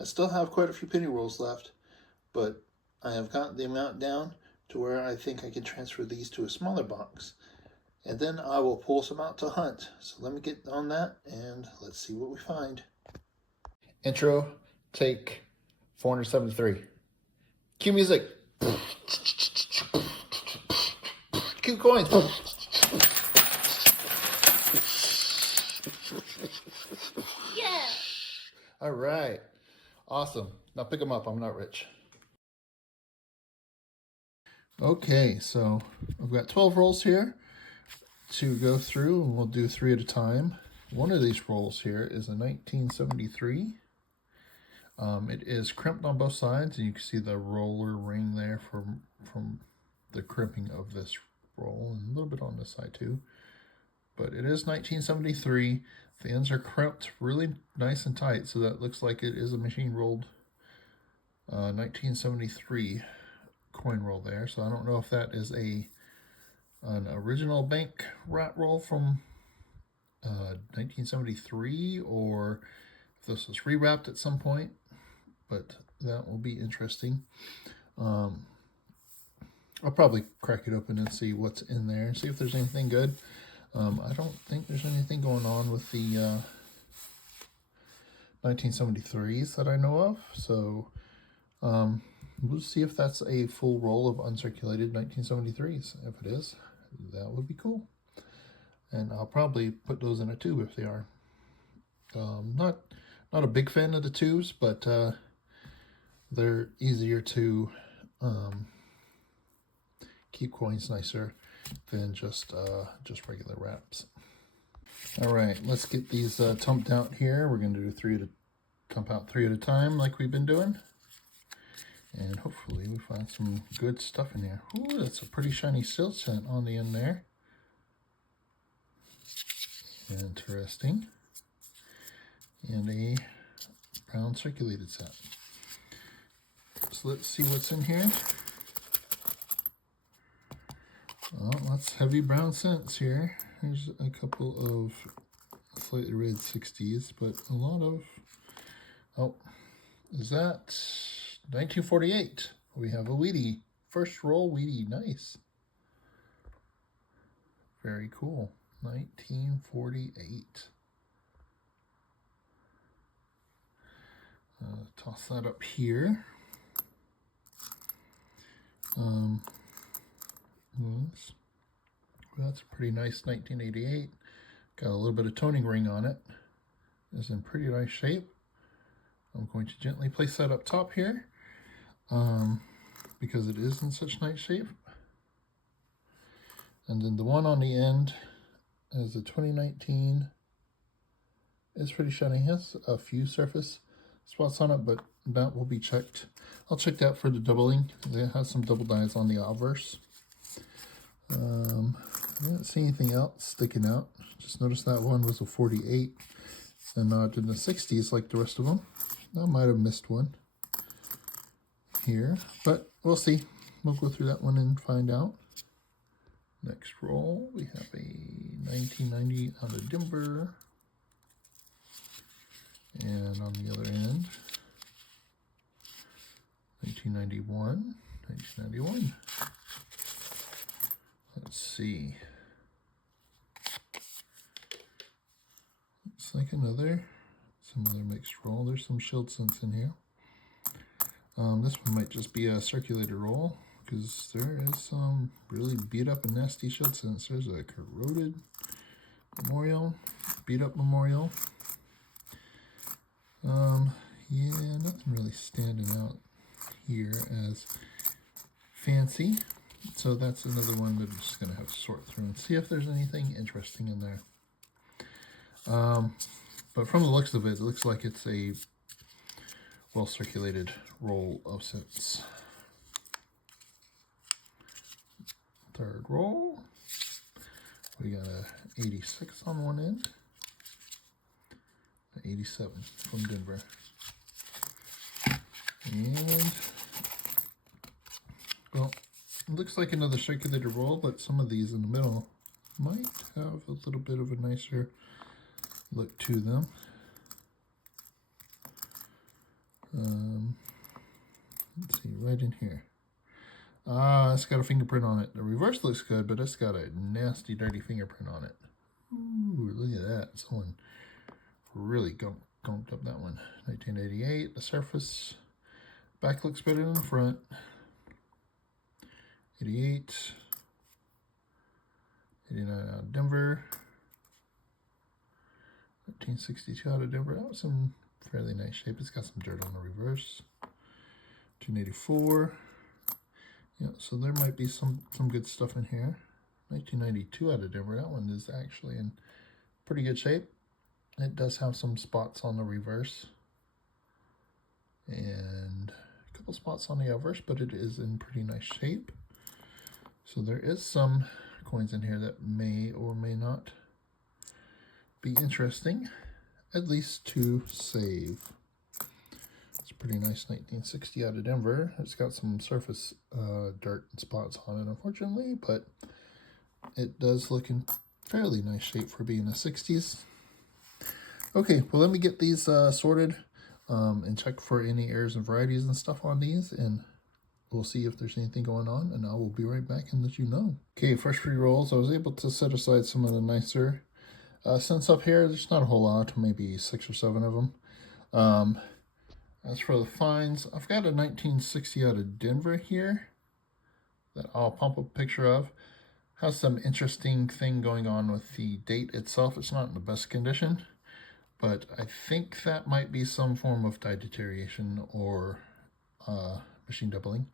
I still have quite a few penny rolls left, but I have got the amount down to where I think I can transfer these to a smaller box. And then I will pull some out to hunt. So let me get on that and let's see what we find. Intro, take 473. Cue music. Cue coins. Yeah. All right. Awesome. Now pick them up. I'm not rich. Okay, so I've got 12 rolls here to go through, and we'll do 3 at a time. One of these rolls here is a 1973. It is crimped on both sides, and you can see the roller ring there from the crimping of this roll, and a little bit on this side too. But it is 1973. The ends are crimped really nice and tight, so that looks like it is a machine rolled 1973 coin roll there. So I don't know if that is an original bank rat roll from 1973 or if this was rewrapped at some point, but that will be interesting. I'll probably crack it open and see what's in there, see if there's anything good. I don't think there's anything going on with the 1973s that I know of, so we'll see if that's a full roll of uncirculated 1973s. If it is, that would be cool. And I'll probably put those in a tube if they are. Not a big fan of the tubes, but they're easier to keep coins nicer than just regular wraps. All right, let's get these tumped out here. We're going to do tump out 3 at a time like we've been doing. And hopefully we find some good stuff in here. Ooh, that's a pretty shiny silk scent on the end there. Interesting. And a brown circulated set. So let's see what's in here. Oh, that's heavy brown scents here. There's a couple of slightly red 60s, but a lot of, oh, is that 1948? We have a Wheatie. First roll Wheatie, nice. Very cool, 1948. Toss that up here. That's a pretty nice 1988. Got a little bit of toning ring on it. It's in pretty nice shape. I'm going to gently place that up top here because it is in such nice shape. And then the one on the end is the 2019. It's pretty shiny. It has a few surface spots on it, but that will be checked. I'll check that for the doubling. It has some double dies on the obverse. I didn't see anything else sticking out. Just noticed that one was a 48 and not in the 60s like the rest of them. I might have missed one here, but we'll see. We'll go through that one and find out. Next roll, we have a 1990 out of Denver. And on the other end, 1991, 1991. Let's see. Looks like some other mixed roll. There's some shield scents in here. This one might just be a circulated roll because there is some really beat up and nasty shield scents. There's a corroded memorial, beat up memorial. Yeah, nothing really standing out here as fancy. So that's another one that I'm just going to have to sort through and see if there's anything interesting in there. But from the looks of it, it looks like it's a well-circulated roll of scents. Third roll. We got a 86 on one end. 87 from Denver. And, well, it looks like another circulated roll, but some of these in the middle might have a little bit of a nicer look to them. Let's see, right in here. Ah, it's got a fingerprint on it. The reverse looks good, but it's got a nasty, dirty fingerprint on it. Ooh, look at that. Someone really gunked up that one. 1988, the surface. Back looks better than the front. 88. 89 out of Denver. 1962 out of Denver. That was in fairly nice shape. It's got some dirt on the reverse. 1984. Yeah, so there might be some good stuff in here. 1992 out of Denver. That one is actually in pretty good shape. It does have some spots on the reverse and a couple spots on the obverse, but it is in pretty nice shape. So there is some coins in here that may or may not be interesting, at least to save. It's a pretty nice 1960 out of Denver. It's got some surface dirt and spots on it, unfortunately, but it does look in fairly nice shape for being the 60s. Okay, well, let me get these sorted and check for any errors and varieties and stuff on these, and we'll see if there's anything going on, and I will be right back and let you know. Okay, first three rolls, I was able to set aside some of the nicer cents up here. There's not a whole lot, maybe 6 or 7 of them. As for the fines, I've got a 1960 out of Denver here that I'll pump up a picture of. Has some interesting thing going on with the date itself. It's not in the best condition, but I think that might be some form of die deterioration or machine doubling.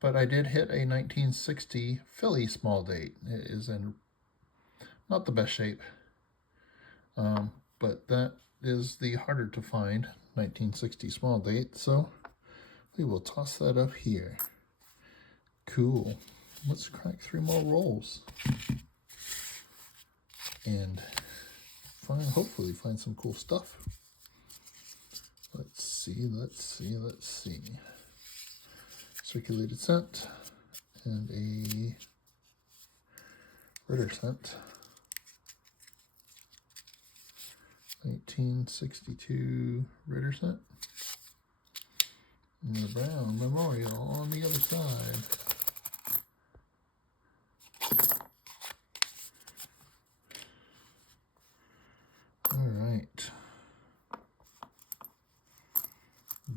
But I did hit a 1960 Philly small date. It is in not the best shape, but that is the harder to find 1960 small date, so we will toss that up here. Cool. Let's crack 3 more rolls and hopefully find some cool stuff. Let's see. Circulated cent and a Ritter cent. 1962 Ritter cent. And the Brown Memorial on the other side. Alright.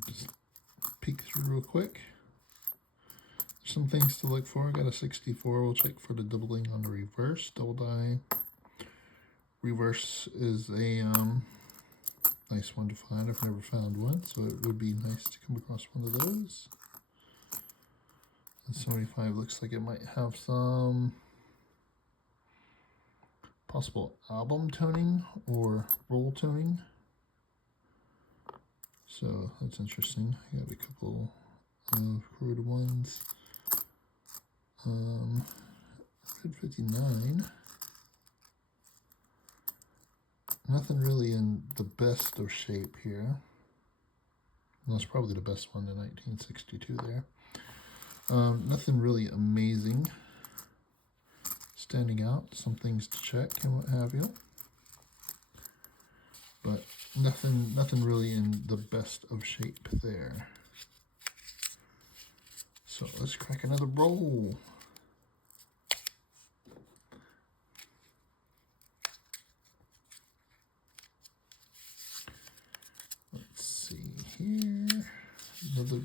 Just peek through real quick. There's some things to look for. Got a 64. We'll check for the doubling on the reverse. Double die. Reverse is a nice one to find. I've never found one, so it would be nice to come across one of those. And 75 looks like it might have some possible album toning or roll toning. So that's interesting. I got a couple of corroded ones. Red 59. Nothing really in the best of shape here. That's probably the best one, the 1962 there. Nothing really amazing standing out. Some things to check and what have you. But nothing really in the best of shape there. So let's crack another roll. Let's see here. Another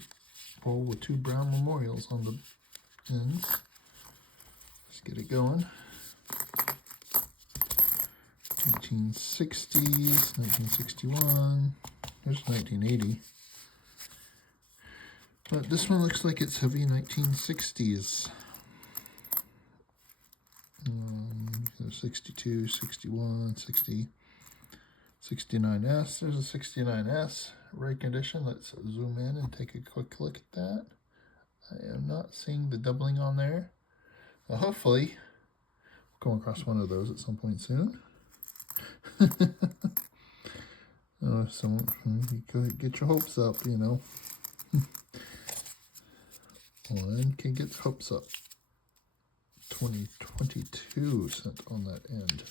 roll with 2 Brown Memorials on the ends. Let's get it going. 1960s, 1961, there's 1980. But this one looks like it's heavy 1960s. 62, 61, 60, 69S. There's a 69S, right condition. Let's zoom in and take a quick look at that. I am not seeing the doubling on there. Hopefully, we'll come across one of those at some point soon. You get your hopes up, you know. One can get hopes up. 2022 cent on that end.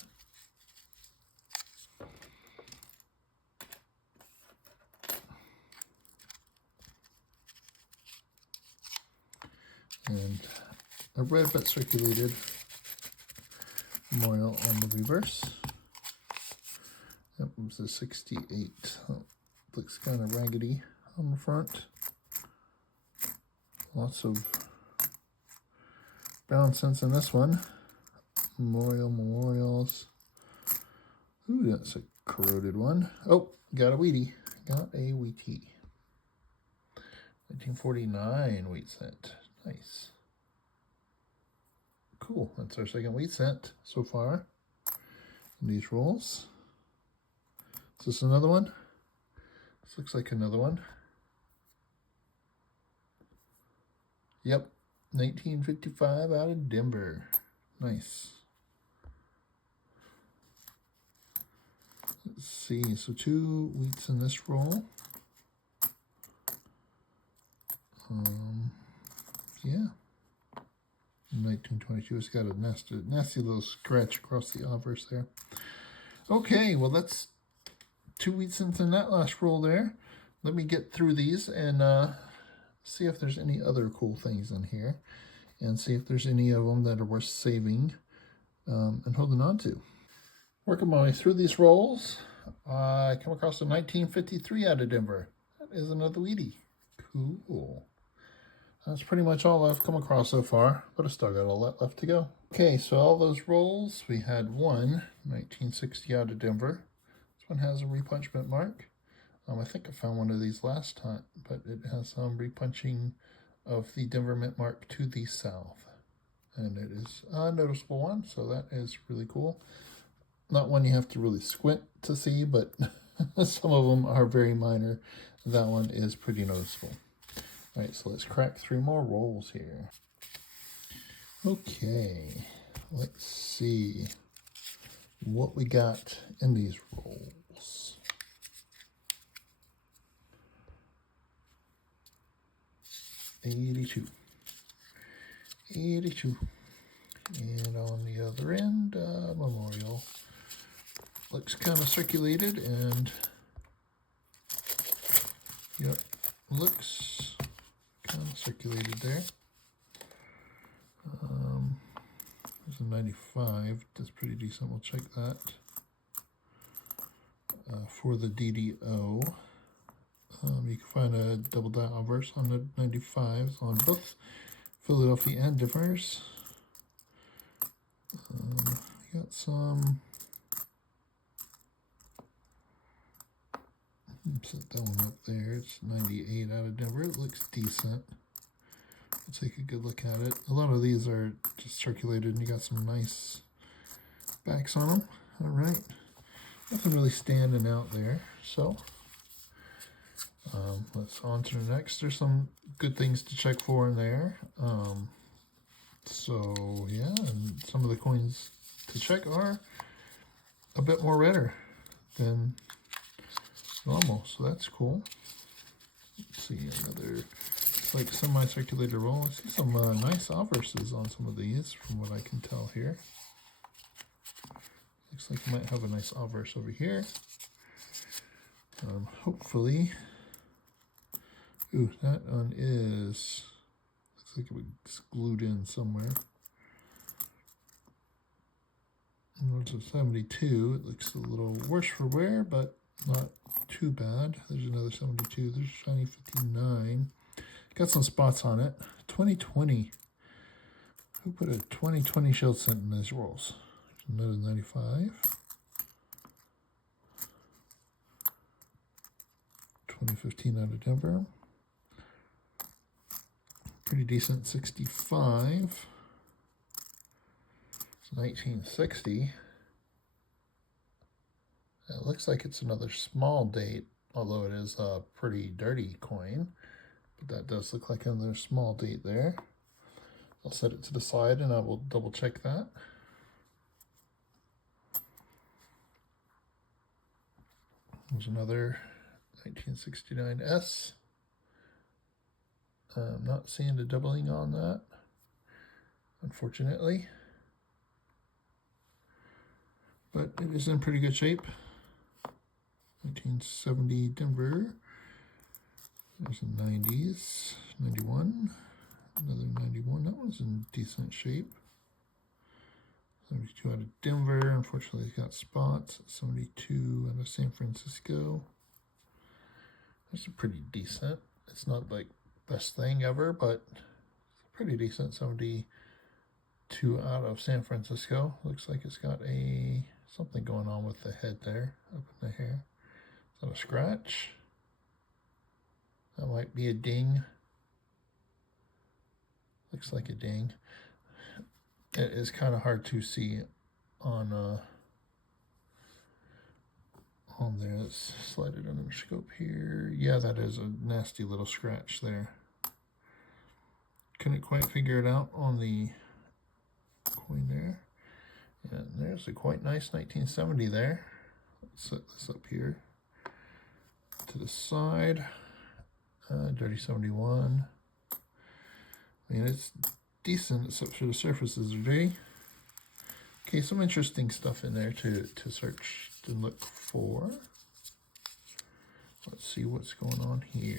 And a red but circulated memorial on the reverse. That was a 68. Oh, looks kind of raggedy on the front. Lots of brown cents in this one. Memorials. Ooh, that's a corroded one. Oh, got a Wheatie. Got a Wheatie. 1949 wheat cent. Nice. Cool. That's our second wheat cent so far in these rolls. Is this another one? This looks like another one. Yep. 1955 out of Denver. Nice. Let's see. So 2 wheats in this roll. Yeah. 1922. It's got a nasty little scratch across the obverse there. Okay, well that's 2 wheat cents in that last roll there. Let me get through these and see if there's any other cool things in here, and see if there's any of them that are worth saving and holding on to. Working my way through these rolls, I come across a 1953 out of Denver. That is another Wheatie. Cool. That's pretty much all I've come across so far, but I still got a lot left to go. Okay, so all those rolls, we had one 1960 out of Denver. This one has a repunchment mark. I think I found one of these last time, but it has some repunching of the Denver mint mark to the south. And it is a noticeable one, so that is really cool. Not one you have to really squint to see, but some of them are very minor. That one is pretty noticeable. All right, so let's crack 3 more rolls here. Okay, let's see what we got in these rolls. $82. And on the other end, memorial. Looks kind of circulated, and yep, looks kind of circulated there. There's a 95. That's pretty decent. We'll check that. For the DDO, you can find a double dot obverse on the 95s on both Philadelphia and Denver's. Got some. Set that one up there. It's 98 out of Denver. It looks decent. We'll take a good look at it. A lot of these are just circulated, and you got some nice backs on them. All right. Nothing really standing out there. So let's on to the next. There's some good things to check for in there. So yeah, and some of the coins to check are a bit more redder than normal, so that's cool. Let's see, another like semi-circulator roll. I see some nice obverses on some of these from what I can tell here. Looks like you might have a nice obverse over here. Hopefully. Ooh, that one is, looks like it was glued in somewhere. There's a 72. It looks a little worse for wear, but not too bad. There's another 72. There's a shiny 59. Got some spots on it. 2020. Who put a 2020 shield cent in these rolls? There's another 95. 2015 out of Denver. Pretty decent 65. It's 1960. It looks like it's another small date, although it is a pretty dirty coin. But that does look like another small date there. I'll set it to the side and I will double check that. There's another 1969S. I'm not seeing the doubling on that, unfortunately. But it is in pretty good shape. 1970 Denver. There's a 90s, 91, Another 91. That one's in decent shape. 72 out of Denver. Unfortunately, it's got spots. 72 out of San Francisco. That's pretty decent. It's not like best thing ever, but it's pretty decent. 72 out of San Francisco. Looks like it's got something going on with the head there, up in the hair. Is that a scratch? That might be a ding. Looks like a ding. It is kind of hard to see on there. Let's slide it under the scope here. Yeah, that is a nasty little scratch there. Couldn't quite figure it out on the coin there. And there's a quite nice 1970 there. Let's set this up here to the side. Dirty 71. I mean, it's decent except for the surfaces are dirty. Okay, some interesting stuff in there to search to look for. Let's see what's going on here.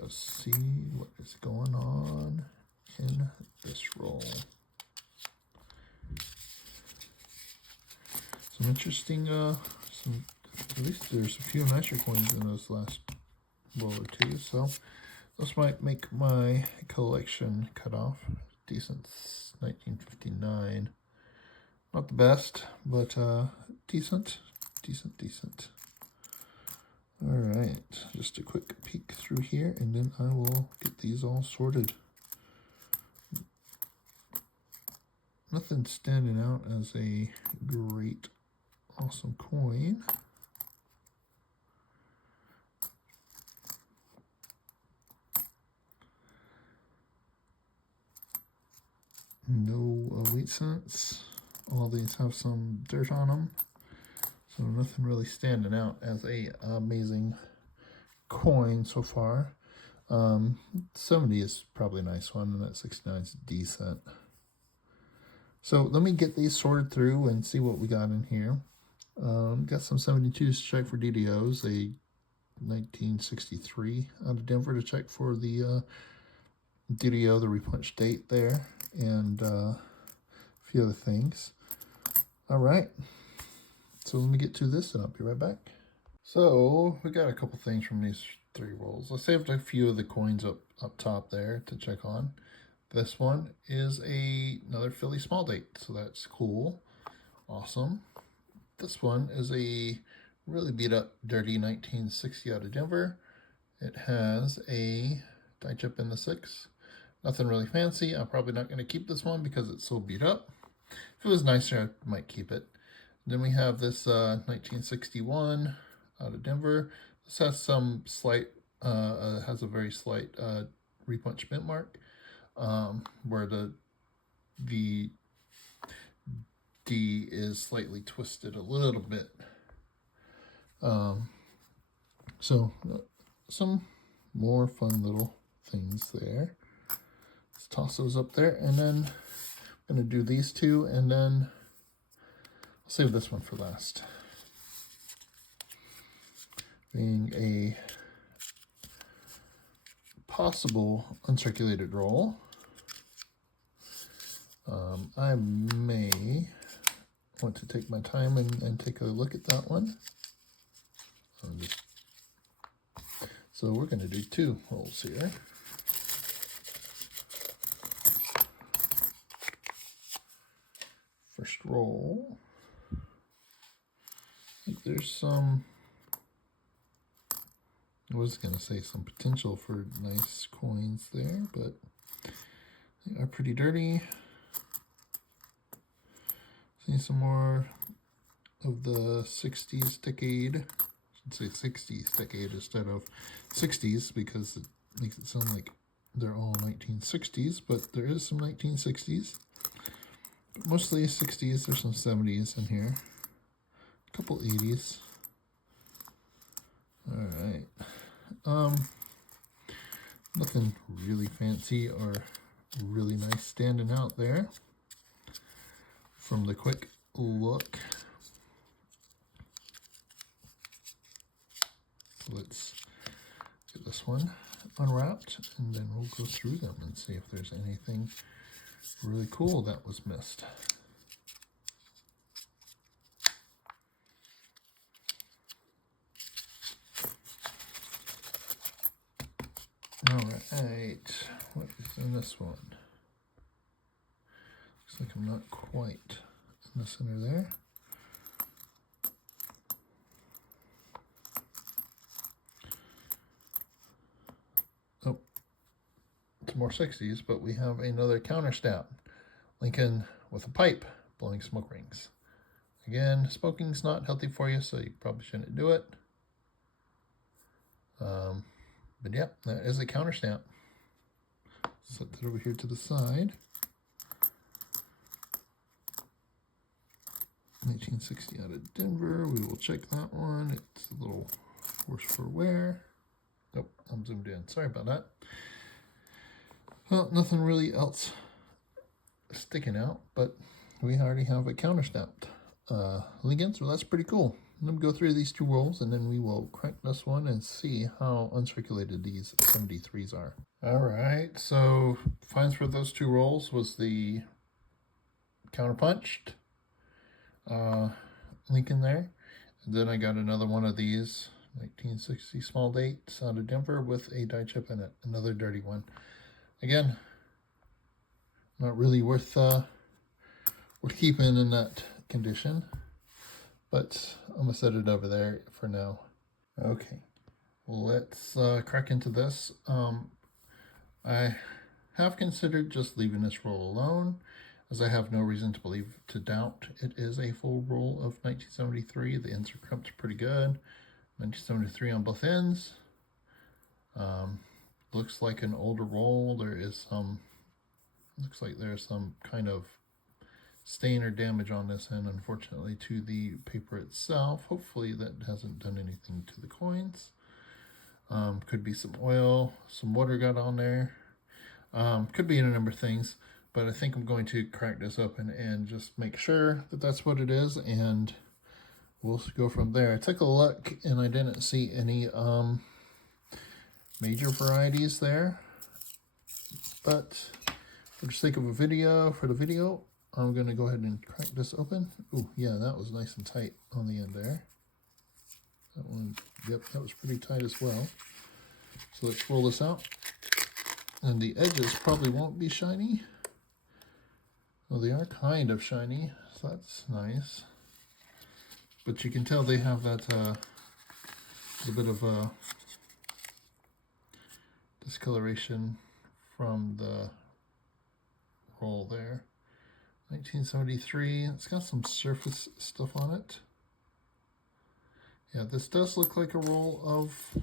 Let's see what is going on in this roll. Some interesting, at least there's a few nicer coins in those last roll or two, so this might make my collection cut off. Decent 1959. Not the best, but decent. All right, just a quick peek through here, and then I will get these all sorted. Nothing standing out as a great, awesome coin. No weight cents. All these have some dirt on them, so nothing really standing out as a amazing coin so far. 70 is probably a nice one, and that 69 is decent. So let me get these sorted through and see what we got in here. Got some 72s to check for DDOs, a 1963 out of Denver to check for the DDO, the repunch date there, and a few other things. All right, so let me get to this and I'll be right back. So we got a couple things from these three rolls. I saved a few of the coins up top there to check on. This one is another Philly small date, so that's cool, awesome. This one is a really beat up, dirty 1960 out of Denver. It has a die chip in the 6. Nothing really fancy. I'm probably not going to keep this one because it's so beat up. If it was nicer, I might keep it. Then we have this 1961 out of Denver. This has some slight, has a very slight repunch mint mark, where the D is slightly twisted a little bit. So some more fun little things there. Let's toss those up there, and then I'm going to do these two, and then I'll save this one for last. Being a possible uncirculated roll, I may want to take my time and take a look at that one. So we're going to do 2 rolls here. First roll. I think there's some, I was going to say some potential for nice coins there, but they are pretty dirty. See some more of the 60s decade. I should say 60s decade instead of 60s because it makes it sound like they're all 1960s, but there is some 1960s. But mostly 60s, there's some 70s in here. A couple 80s. Alright. Nothing really fancy or really nice standing out there from the quick look. Let's get this one unwrapped, and then we'll go through them and see if there's anything really cool that was missed. All right, what is in this one? Looks like I'm not quite in the center there. Oh, it's more 60s, but we have another counter stamp. Lincoln with a pipe blowing smoke rings. Again, smoking's not healthy for you, so you probably shouldn't do it. But yeah, that is a counter stamp. Set that over here to the side. 1960 out of Denver. We will check that one. It's a little worse for wear. Nope, I'm zoomed in. Sorry about that. Well, nothing really else sticking out, but we already have a counter stamped Lincoln, so that's pretty cool. Let me go through these two rolls, and then we will crank this one and see how uncirculated these 73s are. All right, so finds for those two rolls was the counterpunched Lincoln there. And then I got another one of these 1960 small dates out of Denver with a die chip in it. Another dirty one. Again, not really worth keeping in that condition, but I'm gonna set it over there for now. Okay, let's crack into this. I have considered just leaving this roll alone, as I have no reason to doubt it is a full roll of 1973. The ends are crimped pretty good. 1973 on both ends. Looks like an older roll. There is some, looks like there's some kind of stain or damage on this end, unfortunately, to the paper itself. Hopefully that hasn't done anything to the coins. Could be some oil, some water got on there. Could be in a number of things, but I think I'm going to crack this open and just make sure that that's what it is, and we'll go from there. I took a look and I didn't see any major varieties there, but for the sake of the video, I'm going to go ahead and crack this open. Oh, yeah, that was nice and tight on the end there. That one, yep, that was pretty tight as well. So let's roll this out. And the edges probably won't be shiny. Well, they are kind of shiny, so that's nice. But you can tell they have that a bit of a discoloration from the roll there. 1973, it's got some surface stuff on it. Yeah, this does look like a roll of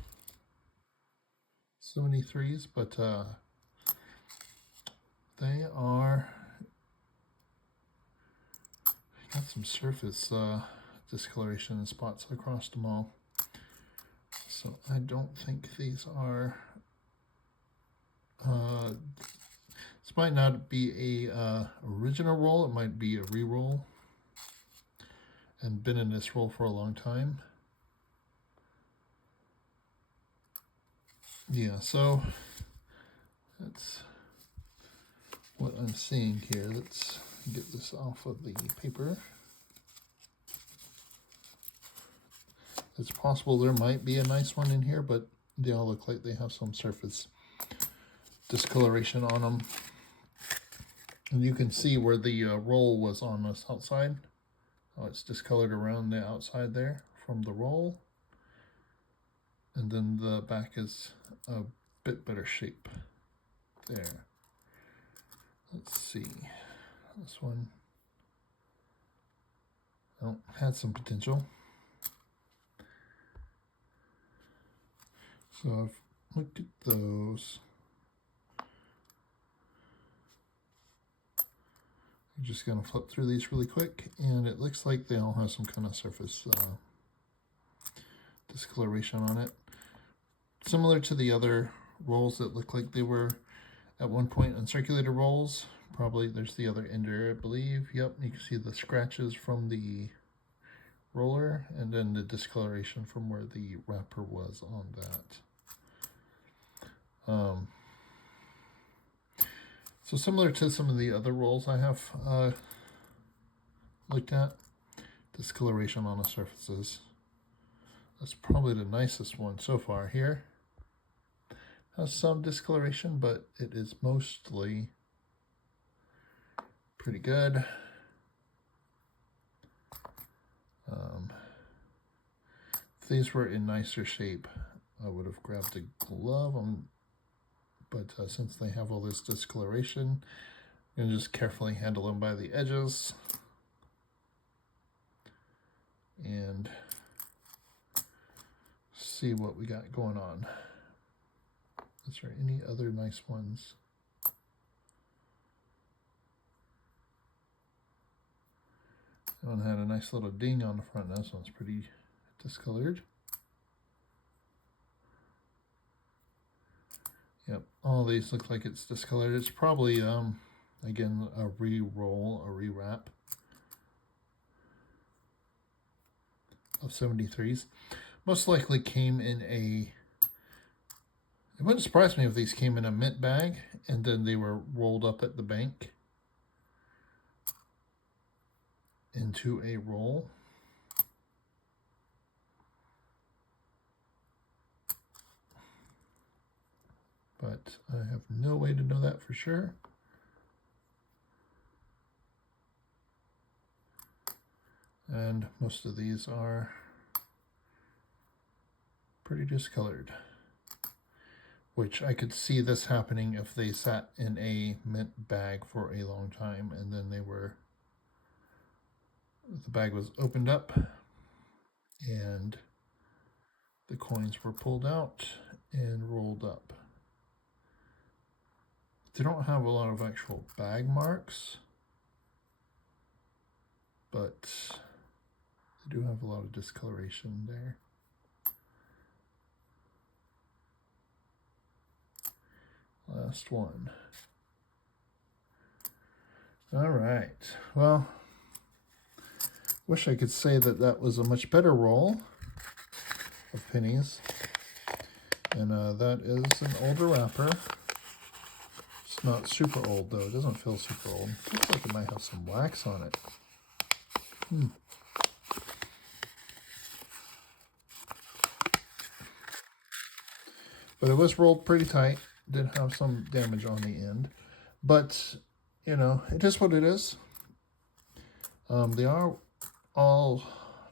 73s, but they are, got some surface discoloration and spots across them all. So I don't think these are, this might not be a original roll, it might be a re-roll and been in this roll for a long time. Yeah, so that's what I'm seeing here. Let's get this off of the paper. It's possible there might be a nice one in here, but they all look like they have some surface discoloration on them. And you can see where the roll was on this outside. Oh, it's discolored around the outside there from the roll. And then the back is a bit better shape there. Let's see. This one, oh, had some potential. So I've looked at those. I'm just going to flip through these really quick, and it looks like they all have some kind of surface discoloration on it. Similar to the other rolls that look like they were at one point uncirculated rolls. Probably there's the other ender, I believe. Yep, you can see the scratches from the roller and then the discoloration from where the wrapper was on that. So similar to some of the other rolls I have looked at, discoloration on the surfaces. That's probably the nicest one so far here. Has some discoloration, but it is mostly pretty good. If these were in nicer shape, I would have grabbed a glove, but since they have all this discoloration, I'm going to just carefully handle them by the edges. And see what we got going on. Is there any other nice ones? That one had a nice little ding on the front. This one's pretty discolored. Yep, all these look like it's discolored. It's probably, again, a re-roll, a re-wrap of 73s. Most likely came in a, it wouldn't surprise me if these came in a mint bag and then they were rolled up at the bank into a roll. But I have no way to know that for sure. And most of these are pretty discolored, which I could see this happening if they sat in a mint bag for a long time and then the bag was opened up and the coins were pulled out and rolled up. They don't have a lot of actual bag marks, but they do have a lot of discoloration there. Last one. All right. Well, wish I could say that that was a much better roll of pennies. And that is an older wrapper. It's not super old though. It doesn't feel super old. It looks like it might have some wax on it. But it was rolled pretty tight. Did have some damage on the end. But, you know, it is what it is. They are all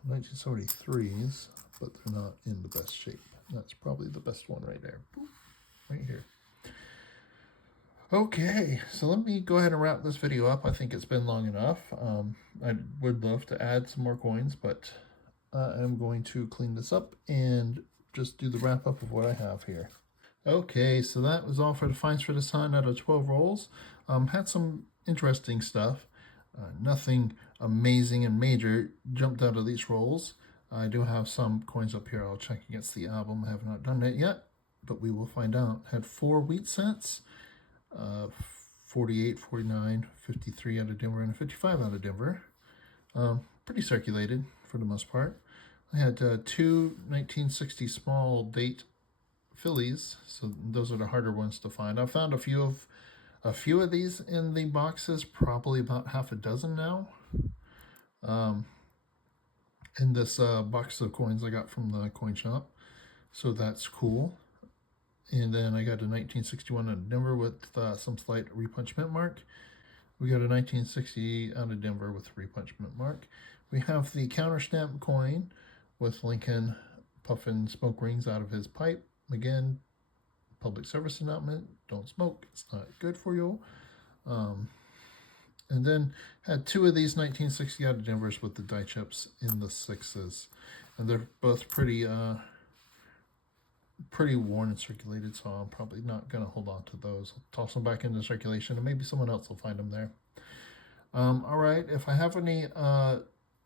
1973s, but they're not in the best shape. That's probably the best one right there. Right here. Okay, so let me go ahead and wrap this video up. I think it's been long enough. I would love to add some more coins, but I'm going to clean this up and just do the wrap up of what I have here. Okay, so that was all for the finds for this hunt out of 12 rolls. Had some interesting stuff. Nothing amazing and major jumped out of these rolls. I do have some coins up here. I'll check against the album. I have not done that yet, but we will find out. Had 4 wheat cents, 48, 49, 53 out of Denver, and 55 out of Denver. Pretty circulated for the most part. I had 2 1960 small date Phillies, so those are the harder ones to find. I found a few of these in the boxes, probably about half a dozen now. In this box of coins I got from the coin shop, so that's cool. And then I got a 1961 out of Denver with some slight repunchment mark. We got a 1960 out of Denver with repunch mint mark. We have the counter stamp coin with Lincoln puffing smoke rings out of his pipe. Again, public service announcement, don't smoke, it's not good for you. And then had 2 of these 1960 out of Denvers with the die chips in the 6s. And they're both pretty worn and circulated, so I'm probably not going to hold on to those. I'll toss them back into circulation, and maybe someone else will find them there. All right, if I have any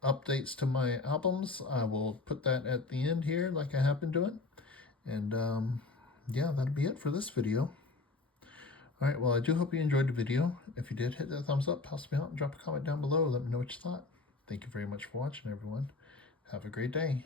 updates to my albums, I will put that at the end here like I have been doing. And yeah, that'll be it for this video. All right, well, I do hope you enjoyed the video. If you did, hit that thumbs up, helps me out, and drop a comment down below. Let me know what you thought. Thank you very much for watching, everyone. Have a great day.